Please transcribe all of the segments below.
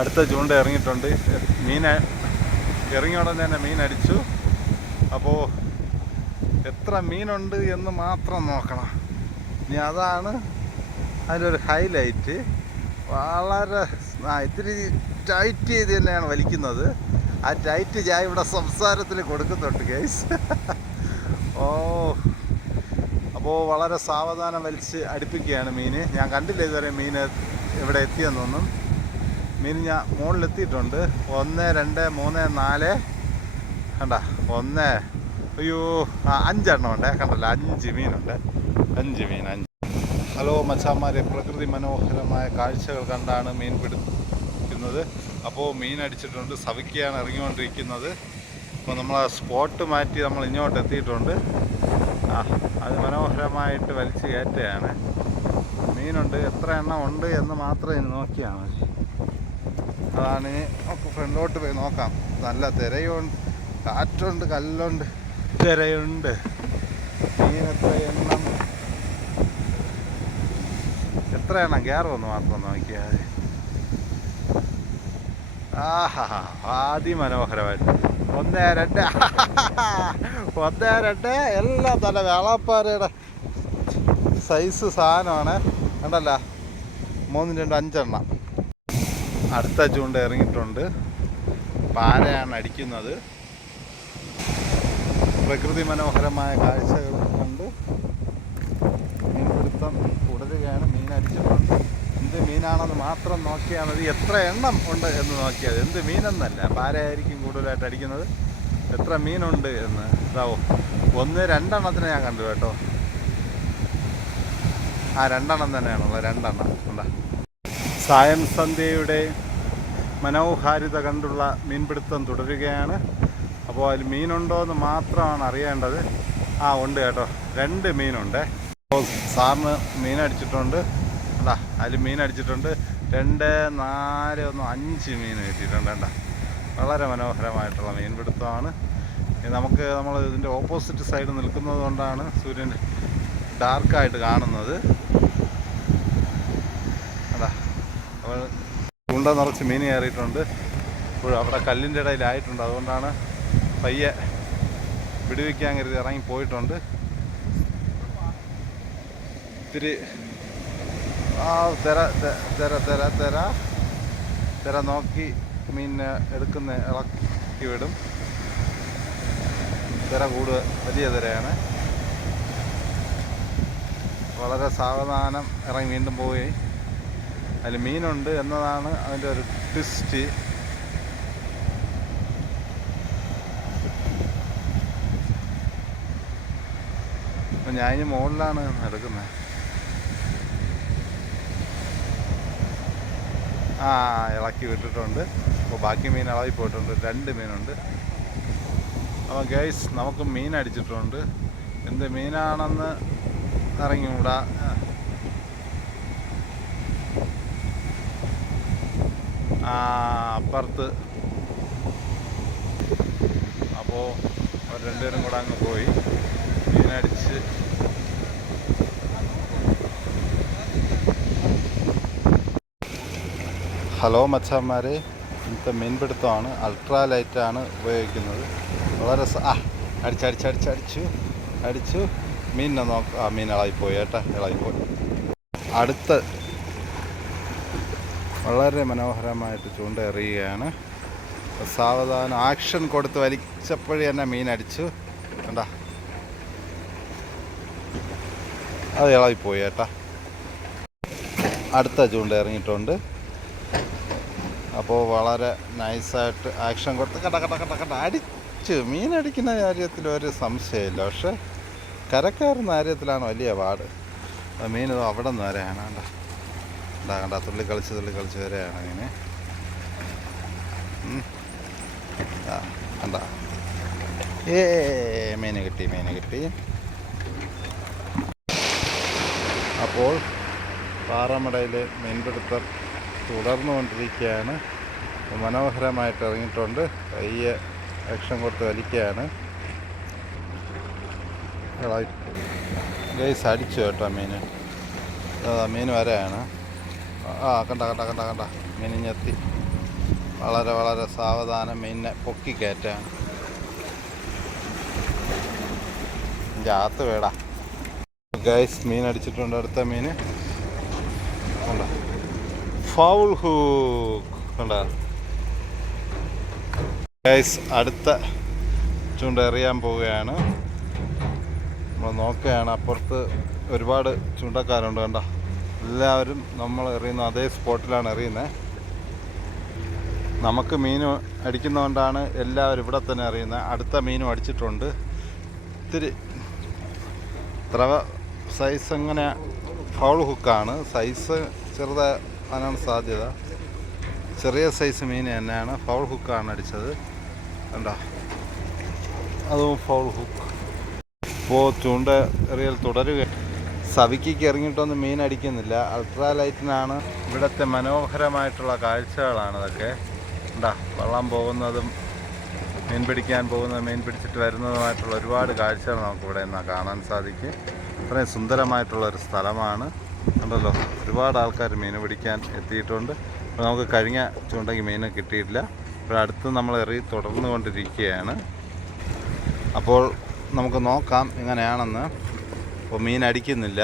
അടുത്ത ചൂണ്ട ഇറങ്ങിയിട്ടുണ്ട്. മീൻ ഇറങ്ങിയ ഉടനെ തന്നെ മീൻ അടിച്ചു. അപ്പോൾ എത്ര മീനുണ്ട് എന്ന് മാത്രം നോക്കണം. ഇനി അതാണ് അതിലൊരു ഹൈലൈറ്റ്. വളരെ ഇത്തിരി ടൈറ്റ് ചെയ്ത് തന്നെയാണ് വലിക്കുന്നത്. ആ ടൈറ്റ് ഞാൻ ഇവിടെ സംസാരത്തിൽ കൊടുക്കുന്നുണ്ട് ഗൈസ് ഓ അപ്പോൾ വളരെ സാവധാനം വലിച്ച് അടുപ്പിക്കുകയാണ് മീൻ. ഞാൻ കണ്ടില്ല ഇതുവരെ മീൻ എവിടെ എത്തിയെന്നൊന്നും. മീൻ ഞാൻ മുകളിലെത്തിയിട്ടുണ്ട്. ഒന്ന് രണ്ട് മൂന്ന് നാല്. കണ്ട ഒന്ന്. അയ്യോ അഞ്ചെണ്ണം ഉണ്ട്. കണ്ടല്ലോ അഞ്ച് മീനുണ്ട്. അഞ്ച് മീൻ അഞ്ച്. ഹലോ മച്ചാമാരെ പ്രകൃതി മനോഹരമായ കാഴ്ചകൾ കണ്ടാണ് മീൻ പിടിക്കുന്നത്. അപ്പോൾ മീൻ അടിച്ചിട്ടുണ്ട്. സവിക്കുകയാണ് ഇറങ്ങിക്കൊണ്ടിരിക്കുന്നത്. അപ്പോൾ നമ്മൾ ആ സ്പോട്ട് മാറ്റി നമ്മൾ ഇങ്ങോട്ട് എത്തിയിട്ടുണ്ട്. ആ അത് മനോഹരമായിട്ട് വലിച്ചു കയറ്റുകയാണ്. മീനുണ്ട് എത്ര എണ്ണം ഉണ്ട് എന്ന് മാത്രം നോക്കിയാൽ മതി. അതാണ് നമുക്ക് ഫ്രണ്ടിലോട്ട് പോയി നോക്കാം. നല്ല തിരയുണ്ട്. കാറ്റുണ്ട് കല്ലുണ്ട്. തിരയുണ്ട്. മീനെത്ര എണ്ണം? എത്ര എണ്ണം? കയറുമെന്ന് മാത്രം നോക്കിയാൽ ആഹാ അതിമനോഹരമായിട്ട്. ഒന്ന് രണ്ട്. ഒന്ന് രണ്ട്. എല്ലാം നല്ല വേളാപ്പാറയുടെ സൈസ് സാധനമാണ്. കണ്ടല്ല? മൂന്ന് രണ്ട് അഞ്ചെണ്ണം. അടുത്ത ചൂണ്ട ഇറങ്ങിയിട്ടുണ്ട്. പാരയാണ് അടിക്കുന്നത്. പ്രകൃതി മനോഹരമായ കാഴ്ചകൾ കണ്ട് മീൻപിടുത്തം തുടരുകയാണ്. മീൻ അടിച്ചിട്ടുണ്ട്. എന്ത് മീനാണെന്ന് മാത്രം നോക്കിയാൽ മതി. എത്ര എണ്ണം ഉണ്ട് എന്ന് നോക്കിയാൽ എന്ത് മീനെന്നല്ല. പാരയായിരിക്കും കൂടുതലായിട്ട് അടിക്കുന്നത്. എത്ര മീനുണ്ട് എന്ന്. ഇതാവോ ഒന്ന് രണ്ടെണ്ണത്തിന് ഞാൻ കണ്ടു കേട്ടോ. ആ രണ്ടെണ്ണം തന്നെയാണുള്ളത്. രണ്ടെണ്ണം. ഉണ്ടാ സായം സന്ധ്യയുടെ മനോഹാരിത കണ്ടുള്ള മീൻപിടുത്തം തുടരുകയാണ്. അപ്പോൾ അതിൽ മീനുണ്ടോ എന്ന് മാത്രമാണ് അറിയേണ്ടത്. ആ ഉണ്ട് കേട്ടോ. രണ്ട് മീനുണ്ട്. അപ്പോൾ സാറിന് മീനടിച്ചിട്ടുണ്ട് അല്ല അതിൽ മീനടിച്ചിട്ടുണ്ട് രണ്ട് നാല് ഒന്ന് അഞ്ച് മീൻ കിട്ടിയിട്ടുണ്ട് കേട്ടോ വളരെ മനോഹരമായിട്ടുള്ള മീൻപിടുത്തമാണ്. നമുക്ക് നമ്മൾ ഇതിന്റെ ഓപ്പോസിറ്റ് സൈഡ് നിൽക്കുന്നത് കൊണ്ടാണ് സൂര്യൻ ഡാർക്കായിട്ട് കാണുന്നത് അതാ അപ്പോൾ ചൂണ്ട നിറച്ച് മീൻ കയറിയിട്ടുണ്ട്. ഇപ്പോൾ അവിടെ കല്ലിന്റെ ഇടയിലായിട്ടുണ്ട്. അതുകൊണ്ടാണ് പയ്യെ വിടുവിക്കാൻ കരുതി ഇറങ്ങി പോയിട്ടുണ്ട്. ഇത്തിരി ആ തിര തിര തിര തിര. തിര നോക്കി മീനിനെ എടുക്കുന്ന ഇളക്കി വിടും. തിര കൂടുക വലിയ തിരയാണ്. വളരെ സാവധാനം ഇറങ്ങി വീണ്ടും പോയി അതിൽ മീനുണ്ട് എന്നതാണ് അതിന്റെ ഒരു ട്വിസ്റ്റ് ഞാൻ ഇനി മുകളിലാണ് എടുക്കുന്നത്. ആ ഇളക്കി വിട്ടിട്ടുണ്ട്. അപ്പോൾ ബാക്കി മീൻ ഇളകി പോയിട്ടുണ്ട്. രണ്ട് മീനുണ്ട്. അപ്പോൾ ഗൈസ് നമുക്ക് മീൻ അടിച്ചിട്ടുണ്ട്. എന്ത് മീനാണെന്ന് ഇറങ്ങിക്കൂടാ ആ അപ്പുറത്ത്. അപ്പോൾ രണ്ടുപേരും കൂടെ അങ്ങ് പോയി. മീനടിച്ച് ഹലോ മച്ചാന്മാരെ ഇന്നത്തെ മീൻപിടുത്തമാണ്. അൾട്രാ ലൈറ്റാണ് ഉപയോഗിക്കുന്നത്. വളരെ ആ അടിച്ചടിച്ചടിച്ചടിച്ചു അടിച്ചു മീനിനെ നോക്ക. ആ മീൻ ഇളകിപ്പോയി ഏട്ടാ ഇളകിപ്പോയി. അടുത്ത വളരെ മനോഹരമായിട്ട് ചൂണ്ട എറിയുകയാണ് സാവധാനം ആക്ഷൻ കൊടുത്ത് വലിച്ചപ്പോഴേ തന്നെ മീൻ അടിച്ചു. കണ്ട. അത് ഇളകിപ്പോയി ഏട്ടാ അടുത്ത ചൂണ്ട ഇറങ്ങിയിട്ടുണ്ട് അപ്പോൾ വളരെ നൈസായിട്ട് ആക്ഷൻ കൊടുത്ത് കട കട കട കട അടിച്ച്. മീനടിക്കുന്ന കാര്യത്തിൽ ഒരു സംശയമില്ല. പക്ഷെ കരക്കയറുന്ന കാര്യത്തിലാണ് വലിയ പാട്. മീൻ അവിടെ നിന്ന് വരെയാണ് കണ്ട. കണ്ടാ കണ്ട തുള്ളി കളിച്ച് തുള്ളി കളിച്ച് വരെയാണ് ഉം. ആ കണ്ട? ഏ മീന് കിട്ടി മീന് കിട്ടി. അപ്പോൾ പാറമടയിൽ മീൻപിടുത്തം തുടർന്നുകൊണ്ടിരിക്കുകയാണ്. മനോഹരമായിട്ട് ഇറങ്ങിയിട്ടുണ്ട്. കയ്യെ ലക്ഷം കൊടുത്ത് വലിക്കുകയാണ്. ഗൈസ് അടിച്ചു കേട്ടോ മീൻ. മീൻ വരെയാണ്. ആ കണ്ട കണ്ട കണ്ട കണ്ട. മിനിഞ്ഞെത്തി. വളരെ വളരെ സാവധാനം മീനിനെ പൊക്കി കയറ്റാണ് ജാത്ത് വേടാ. ഗൈസ് മീൻ അടിച്ചിട്ടുണ്ട് അടുത്ത മീൻ. കണ്ടോ? ഫൗൾ ഹൂക്ക് കണ്ടോ? ഗൈസ് അടുത്ത ചൂണ്ട എറിയാൻ പോവുകയാണ്. നമ്മൾ നോക്കുകയാണ് അപ്പുറത്ത് ഒരുപാട് ചൂണ്ടക്കാരുണ്ട് കണ്ടോ? എല്ലാവരും നമ്മൾ എറിയുന്ന അതേ സ്പോട്ടിലാണ് എറിയുന്നത് നമുക്ക് മീൻ അടിക്കുന്നതുകൊണ്ടാണ് എല്ലാവരും ഇവിടെ തന്നെ അറിയുന്നത് അടുത്ത മീനും അടിച്ചിട്ടുണ്ട്. ഇത്തിരി ദ്രവ സൈസ് അങ്ങനെ ഫൗൾ ഹുക്കാണ് സൈസ് ചെറുതാകാനാണ് സാധ്യത. ചെറിയ സൈസ് മീൻ തന്നെയാണ്. ഫൗൾ ഹുക്കാണ് അടിച്ചത്. കണ്ടോ? അതും ഫൗൾ ഹുക്ക് ഇപ്പോൾ ചൂണ്ട എറിയൽ തുടരുക സവിക്കിക്ക് ഇറങ്ങിയിട്ടൊന്നും മീൻ അടിക്കുന്നില്ല. അൾട്രാ ലൈറ്റിനാണ് ഇവിടുത്തെ മനോഹരമായിട്ടുള്ള കാഴ്ചകളാണ് ഇതൊക്കെ ഉണ്ടാ വള്ളം പോകുന്നതും മീൻ പിടിക്കാൻ പോകുന്നതും മീൻ പിടിച്ചിട്ട് വരുന്നതുമായിട്ടുള്ള ഒരുപാട് കാഴ്ചകൾ നമുക്ക് ഇവിടെ നിന്ന് കാണാൻ സാധിക്കും. അത്രയും സുന്ദരമായിട്ടുള്ള ഒരു സ്ഥലമാണ്. ഉണ്ടല്ലോ ഒരുപാട് ആൾക്കാർ മീൻ പിടിക്കാൻ എത്തിയിട്ടുണ്ട്. അപ്പോൾ നമുക്ക് കഴിഞ്ഞ ചൂണ്ടെങ്കിൽ മീൻ കിട്ടിയിട്ടില്ല. ഇപ്പോൾ അടുത്ത് നമ്മൾ എറി തുടർന്നു കൊണ്ടിരിക്കുകയാണ് അപ്പോൾ നമുക്ക് നോക്കാം എങ്ങനെയാണെന്ന്. അപ്പോൾ മീൻ അടിക്കുന്നില്ല.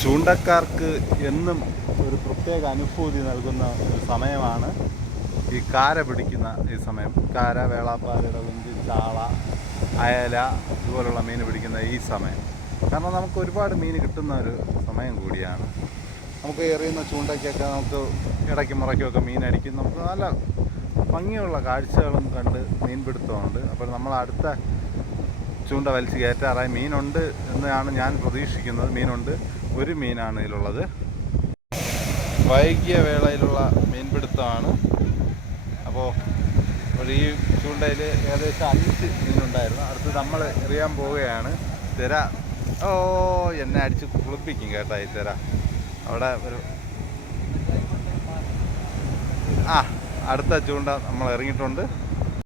ചൂണ്ടക്കാർക്ക് എന്നും ഒരു പ്രത്യേക അനുഭൂതി നൽകുന്ന ഒരു സമയമാണ്. ഈ കാര പിടിക്കുന്ന ഈ സമയം. കാര വേളാപ്പാലയുടെ ഇടകുഞ്ചി ചാള അയല ഇതുപോലുള്ള മീൻ പിടിക്കുന്ന ഈ സമയം. കാരണം നമുക്ക് ഒരുപാട് മീൻ കിട്ടുന്ന ഒരു സമയം കൂടിയാണ്. നമുക്ക് എറിയുന്ന ചൂണ്ടയ്ക്കൊക്കെ നമുക്ക് ഇടയ്ക്ക് മുറയ്ക്കൊക്കെ മീൻ അടിക്കും. നമുക്ക് നല്ല ഭംഗിയുള്ള കാഴ്ചകളും കണ്ട് മീൻപിടുത്തമുണ്ട് അപ്പോൾ നമ്മൾ അടുത്ത ചൂണ്ട വലിച്ച് കയറ്റാറായി. മീനുണ്ട് എന്നാണ് ഞാൻ പ്രതീക്ഷിക്കുന്നത്. മീനുണ്ട്. ഒരു മീനാണ് ഇതിലുള്ളത്. വൈകിയ വേളയിലുള്ള മീൻപിടുത്തമാണ്. അപ്പോൾ ഈ ചൂണ്ടയിൽ ഏകദേശം അഞ്ച് മീനുണ്ടായിരുന്നു. അടുത്ത് നമ്മൾ എറിയാൻ പോവുകയാണ്. തിര. ഓ എന്നെ അടിച്ച് കുളിപ്പിക്കും കേട്ടാ ഈ തിര. അവിടെ ഒരു ആ അടുത്ത ചൂണ്ട നമ്മൾ ഇറങ്ങിയിട്ടുണ്ട്